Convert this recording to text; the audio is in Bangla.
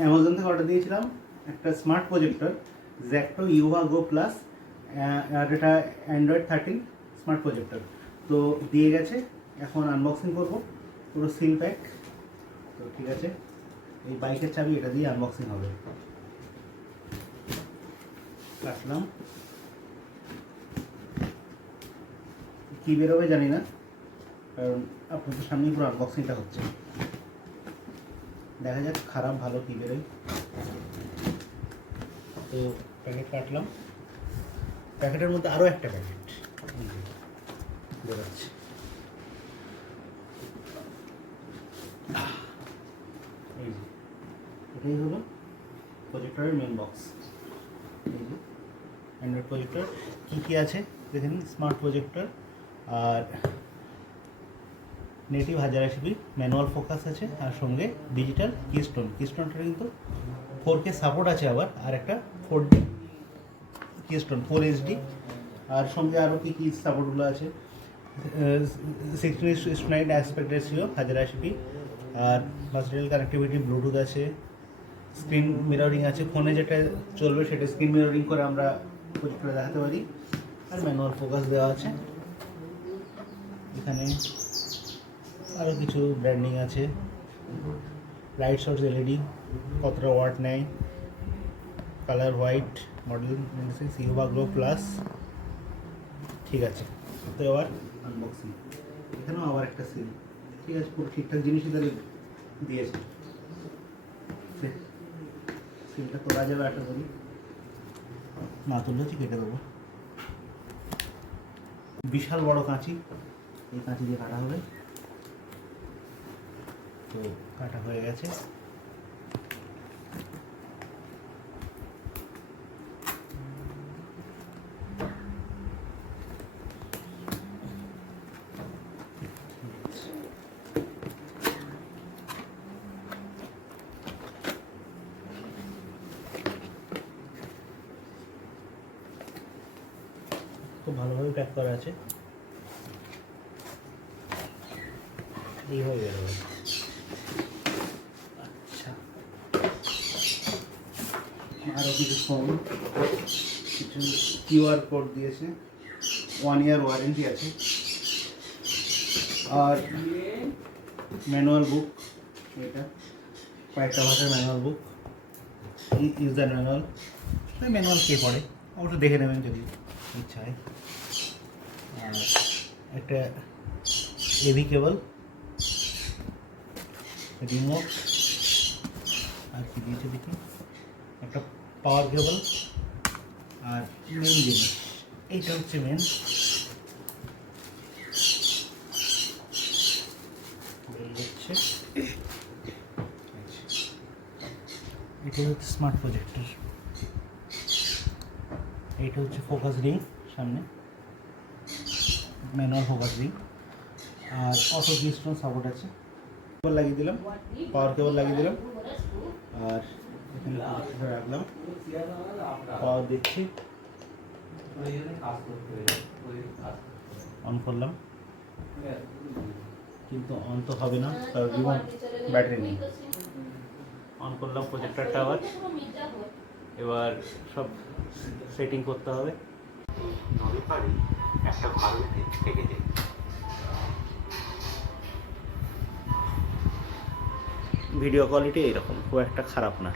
অ্যামাজন থেকে অর্ডার দিয়েছিলাম একটা স্মার্ট প্রজেক্টর জ্যাকটো ইউভা গো প্লাস, আর এটা অ্যান্ড্রয়েড 13 স্মার্ট প্রজেক্টর। তো দিয়ে গেছে, এখন আনবক্সিং করব, পুরো সিল প্যাক। তো ঠিক আছে, এই বাইকের চাবি এটা দিয়ে আনবক্সিং হবে। কাটলাম, কী বেরোবে জানি না, কারণ আপনাদের সামনেই পুরো আনবক্সিংটা হচ্ছে। দেখা যাক খারাপ ভালো কী বেরোয়। তো প্যাকেট কাটলাম, প্যাকেটের মধ্যে আরও একটা প্যাকেট বেরোচ্ছে। এই যে এটাই হলো প্রজেক্টরের মেন বক্স। এই যে অ্যান্ড্রয়েড প্রজেক্টর কী কী আছে দেখে নিন। স্মার্ট প্রজেক্টর আর নেটিভ 1080p ম্যানুয়াল ফোকাস আছে, আর সঙ্গে ডিজিটাল কিস্টোন। কিস্টোনটা কিন্তু 4K সাপোর্ট আছে, আবার আর একটা 4D কিস্টোন 4HD, আর সঙ্গে আরও কী কী সাপোর্টগুলো আছে, 16:9 অ্যাসপেক্ট রেশিও 1080p, আর ভার্চুয়াল কানেক্টিভিটি, ব্লুটুথ আছে, স্ক্রিন মিররিং আছে, ফোনে যেটা চলবে সেটা স্ক্রিন মিররিং করে আমরা প্রজেক্টরে দেখাতে পারি, আর ম্যানুয়াল ফোকাস দেওয়া আছে। এখানে আরও কিছু ব্র্যান্ডিং আছে, লাইট সোর্স এলইডি, কতটা ওয়াট নেয়, colour white, model 96 Yuva glow plus. ঠিক আছে, তো এবার আনবক্সিং। এখানেও আবার একটা সিল। ঠিক আছে, পুরো ঠিকঠাক জিনিসই তাহলে দিয়েছে। সিলটা তোলা যাবে, একটা করি না তুললে ঠিক কেটে দেবো। বিশাল বড় কাঁচি, এই কাঁচি দিয়ে কাটা হবে। তো কাটা হয়ে গেছে। খুব ভালোভাবে প্যাক করা আছে, এইভাবে বেরোবে। আচ্ছা, আরও কিছু ফোন, কিছু কিউআর কোড দিয়েছে, 1 ইয়ার ওয়ারেন্টি আছে, আর ম্যানুয়াল বুক। এটা কয়েকটা ভাষার manual book, user manual. Manual কে পড়ে অবশ্য দেখে নেবেন যদি ইচ্ছা হয়। আর একটা এভি কেবল, রিমোট, আর কি দিয়েছে দেখি, একটা পাওয়ার কেবল, আর মেন জিনিস এইটা হচ্ছে মেন, এটাই হচ্ছে স্মার্ট প্রজেক্টর। এইটা হচ্ছে ফোকাস রিং, সামনে ম্যানুয়াল ফোকাস রিং, আর অটো কিস্টোন সাপোর্ট আছে। কেবল লাগিয়ে দিলাম, পাওয়ার কেবল লাগিয়ে দিলাম, আর এখানে প্রজেক্টরটা রাখলাম, পাওয়ার দিচ্ছি, অন করলাম, কিন্তু অন তো হবে না কারণ রিমোট ব্যাটারি নেই। অন করলাম প্রজেক্টরটা আবার, এবার সব সেটিং করতে হবে। নদী পাড়ে একটা ভালো দিক থেকে যায়। ভিডিও কোয়ালিটি এইরকম, খুব একটা খারাপ না।